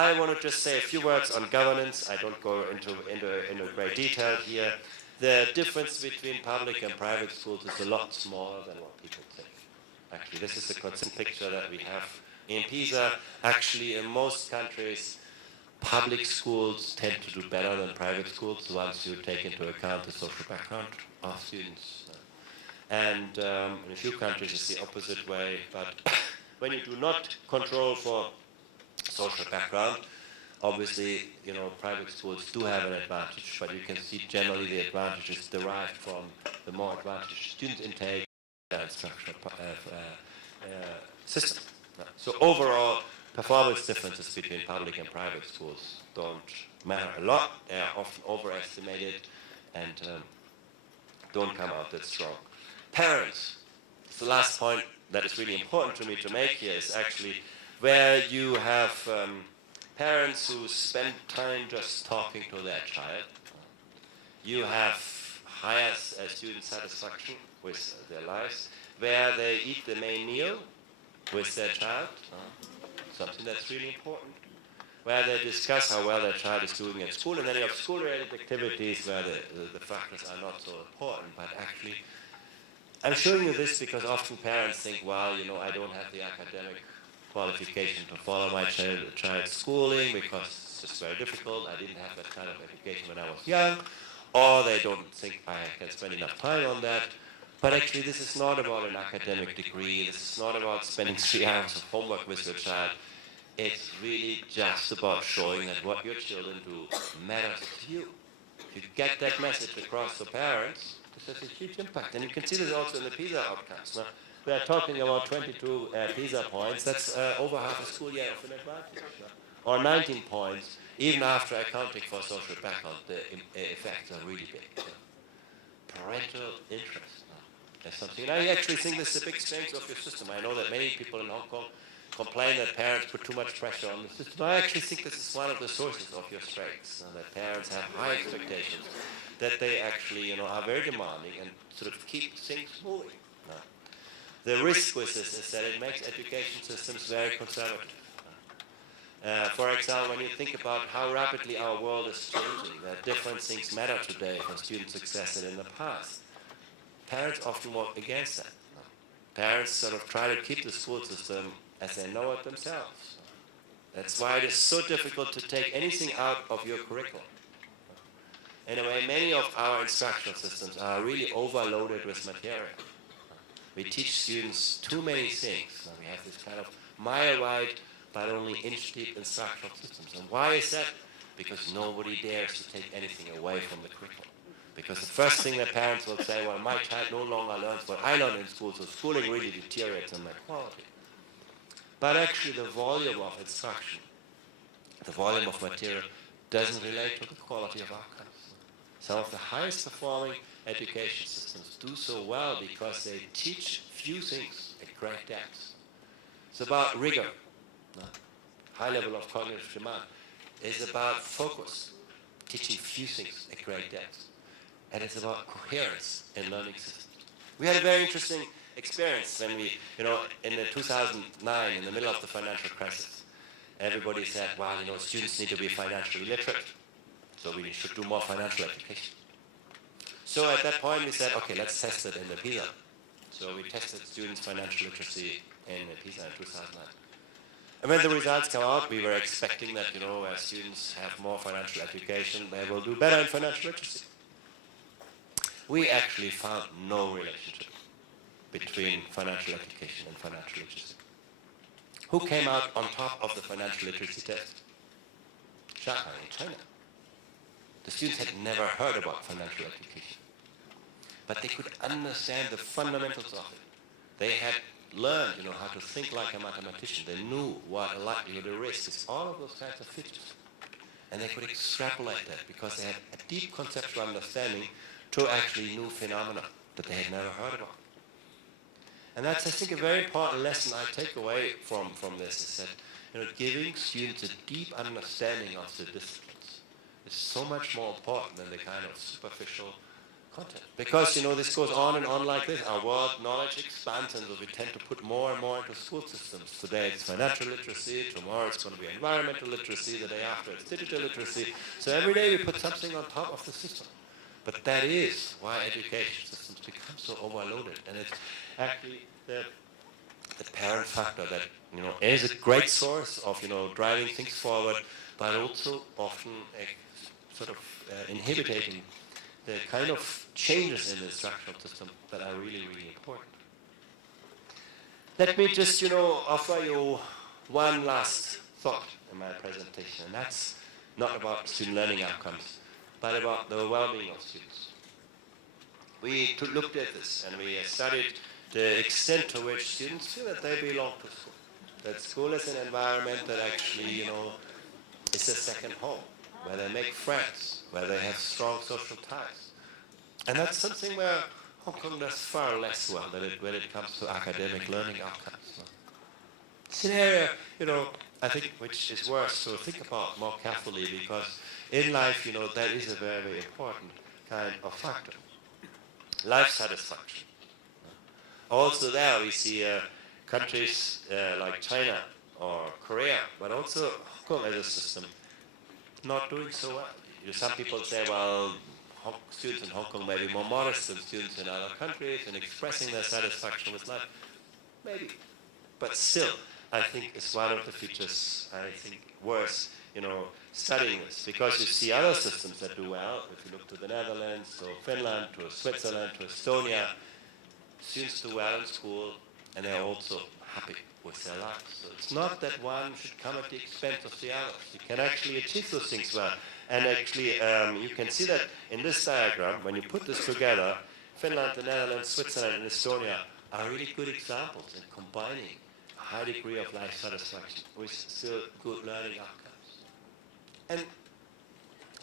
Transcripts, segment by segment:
I want to just say a few words on governance. I don't go into great detail here. The difference between public and private schools is a lot smaller than what people think. Actually, this is a consistent picture that we have in PISA. Actually, in most countries, public schools tend to do better than private schools once you take into account the social background of students. And in a few countries it's the opposite way, but when you do not control for social background, obviously, private schools do have an advantage, but you can see generally the advantage is derived from the more advantaged student intake and structural system. So overall, performance differences between public and private schools don't matter a lot. They are often overestimated and don't come out that strong. Parents. The last point that is really important to me to make here is actually where you have parents who spend time just talking to their child. You have higher student satisfaction with their lives, where they eat the main meal with their child, something that's really important, where they discuss how well their child is doing at school, and then you have school-related activities where the factors are not so important, but actually, I'm showing you this because often parents think, well, I don't have the academic qualification to follow my child's schooling because it's just very difficult. I didn't have that kind of education when I was young, or they don't think I can spend enough time on that. But actually, this is not about an academic degree. This is not about spending 3 hours of homework with your child. It's really just about showing that what your children do matters to you. If you get that message across to parents, this has a huge impact. And you can see this also in the PISA outcomes. Now, we are talking about 22 PISA points. That's over half a school year of an advantage. Or 19 points, even after accounting for social background. The effects are really big. Parental interest. That's something. And I actually think this is a big strength of your system. I know that many people in Hong Kong complain that parents put too much pressure on the system. I actually think this is one of the sources of your strengths, that parents have high expectations, that they actually are very demanding and sort of keep things moving. The risk with this is that it makes education systems very conservative. For example, when you think about how rapidly our world is changing, that different things matter today for student success than in the past, parents often work against that. Parents sort of try to keep the school system as they know it themselves. That's why it is so difficult to take anything out of your curriculum. In a way, many of our instructional systems are really overloaded with material. We teach students too many things. We have this kind of mile-wide but only inch-deep instructional systems. And why is that? Because nobody dares to take anything away from the curriculum. Because the first thing that parents will say, well, my child no longer learns what I learned in school, so schooling really deteriorates in their quality. But actually the volume of instruction, the volume of material, doesn't relate to the quality of outcomes. Some of the highest performing education systems do so well because they teach few things at great depth. It's about rigor, high level of cognitive demand. It's about focus, teaching few things at great depth. And it's about coherence in learning systems. We had a very interesting experience when we, in the 2009, in the middle of the financial crisis, everybody said, well, students need to be financially literate, so we should do more financial education. So at that point we said, okay, let's test it in the PISA. So we tested students' financial literacy in the PISA in 2009. And when the results come out, we were expecting that, as students have more financial education, they will do better in financial literacy. We actually found no relationship between financial education and financial literacy. Who came out on top of the financial literacy test? Shanghai in China. The students had never heard about financial education, but they could understand the fundamentals of it. They had learned, how to think like a mathematician. They knew what a likelihood of risk is, all of those kinds of features. And they could extrapolate that because they had a deep conceptual understanding to actually new phenomena that they had never heard about. And that's, I think, a very important lesson I take away from this, is that giving students a deep understanding of the disciplines is so much more important than the kind of superficial content. Because, this goes on and on like this. Our world knowledge expands, and so we tend to put more and more into school systems. Today it's financial literacy, tomorrow it's going to be environmental literacy, the day after it's digital literacy. So every day we put something on top of the system. But that is why education systems become so overloaded. And it's actually the parent factor that, is a great source of, driving things forward, but also often sort of inhibiting the kind of changes in the instructional system that are really, really important. Let me just, offer you one last thought in my presentation, and that's not about student learning outcomes, but about the well-being of students. We looked at this, and we studied the extent to which students feel that they belong to school. That school is an environment that actually, is a second home, where they make friends, where they have strong social ties. And that's something where Hong Kong does far less well than when it comes to academic learning outcomes. It's an area, I think, which is worth to think about more carefully, because in life, that is a very, very important kind of factor. Life satisfaction. Also there we see countries like China or Korea, but also Hong Kong as a system, not doing so well. Some people say, well, students in Hong Kong may be more modest than students in other countries in expressing their satisfaction with life. Maybe. But still, I think it's one of the features, I think, worth, studying this. Because you see other systems that do well. If you look to the Netherlands, to Finland, to Switzerland, to Estonia, students do well in school, and they're also happy with their lives. So it's not that one should come at the expense of the others. You can actually achieve those things well. And actually, you can see that in this diagram, when you put this together, Finland, the Netherlands, Switzerland, and Estonia are really good examples in combining a high degree of life satisfaction with still good learning outcomes. And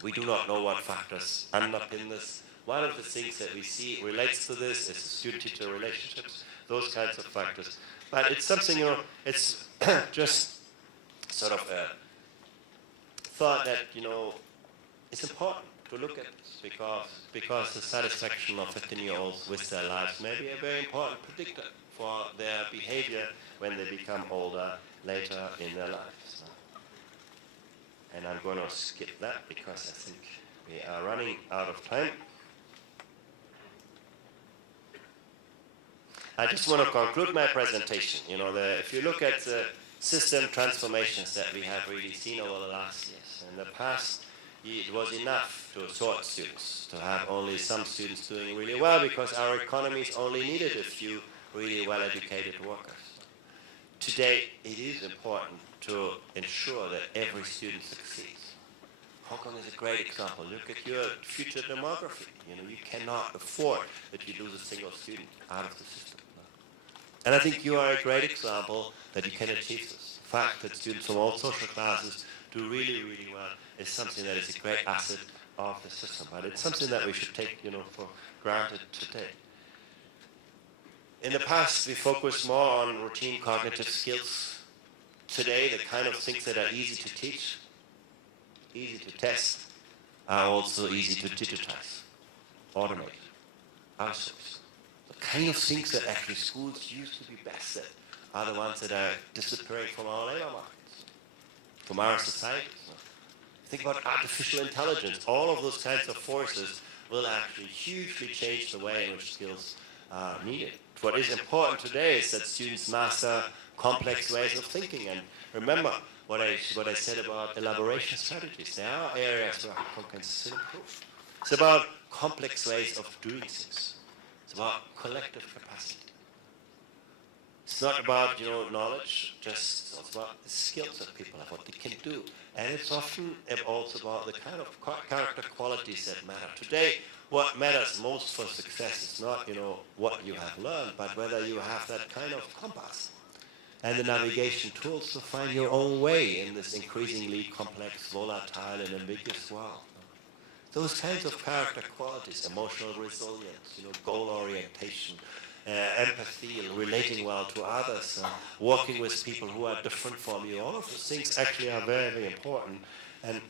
we do not know what factors underpin this. One of the things that we see relates to this is student-teacher relationships, those kinds of factors. But it's something, it's just sort of a thought that, it's important to look at this because the satisfaction of 15-year-olds with their lives may be a very important predictor for their behavior when they become older later in their lives. And I'm going to skip that because I think we are running out of time. I just want to conclude my presentation. If you look at the system transformations that we have really seen over the last years, in the past, it was enough to sort students, to have only some students doing really well because our economies only needed a few really well-educated workers. Today, it is important to ensure that every student succeeds. Hong Kong is a great example. Look at your future demography. You cannot afford that you lose a single student out of the system. And I think you are a great example that you can achieve this. The fact that students from all social classes do really, really well is something that is a great asset of the system. But it's something that we should take, for granted today. In the past, we focused more on routine cognitive skills. Today, the kind of things that are easy to teach, easy to test, are also easy to digitize, automate, outsource. The kind of things that actually schools used to be best at are the ones that are disappearing from our labor markets, from our societies. Think about artificial intelligence. All of those kinds of forces will actually hugely change the way in which skills are needed. What is important today is that students master complex ways of thinking. And remember what I said about elaboration strategies. There are areas where Hong Kong can still improve. It's about complex ways of doing things. It's about collective capacity. It's not about, knowledge, it's about the skills that people have, what they can do. And it's often also about the kind of character qualities that matter. Today, what matters most for success is not, what you have learned, but whether you have that kind of compass and the navigation tools to find your own way in this increasingly complex, volatile, and ambiguous world. Those kinds of character qualities, emotional resilience, goal orientation, empathy, and relating well to others, working with people who are different from you, all of those things actually are very, very important. And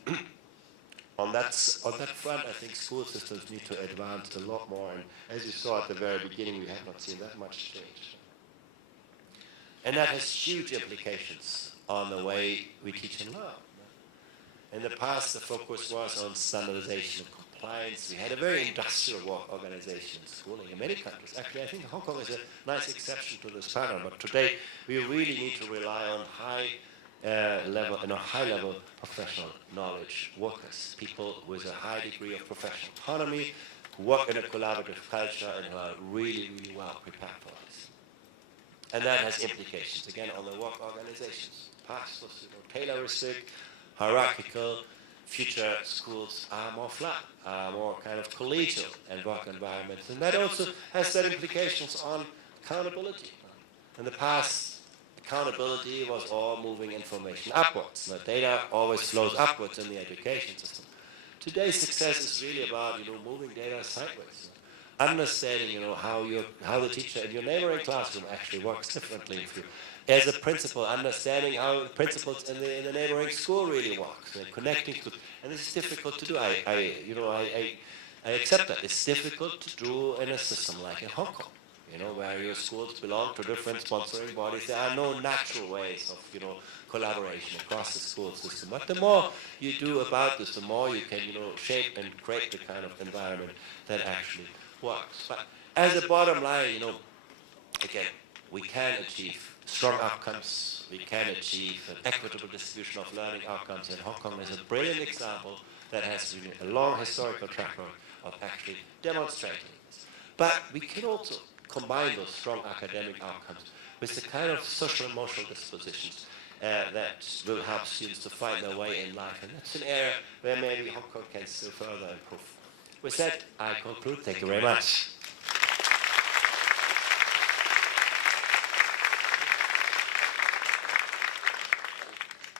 on that front, I think school systems need to advance a lot more. And as you saw at the very beginning, we have not seen that much change. And that has huge implications on the way we teach and learn. In the past, the focus was on standardization and compliance. We had a very industrial work organization in schooling in many countries. Actually, I think Hong Kong is a nice exception to this pattern. But today, we really need to rely on high-level professional knowledge workers, people with a high degree of professional autonomy, who work in a collaborative culture and who are really, really well prepared for this. And that has implications, again, on the work organizations. Past was Tayloristic, hierarchical. Future schools are more flat, are more kind of collegial and work environments. And that also has that implications on accountability. In the past, accountability was all moving information upwards. The data always flows upwards in the education system. Today's success is really about moving data sideways, understanding how the teacher in your neighboring classroom actually works differently. If you, as a principal, understanding how the principals in the neighboring school really work, and connecting to. And this is difficult to do. I accept that it's difficult to do in a system like in Hong Kong. Where your schools belong to different sponsoring bodies. There are no natural ways of, collaboration across the school system. But the more you do about this, the more you can, shape and create the kind of environment that actually works. But as a bottom line, again, we can achieve strong outcomes. We can achieve an equitable distribution of learning outcomes. And Hong Kong is a brilliant example that has really a long historical track record of actually demonstrating this. But we can also combine those strong academic outcomes with the kind of social and emotional dispositions that will help students to find their way in life. And that's an area where maybe Hong Kong can still further improve. With that, I conclude. Thank you very much.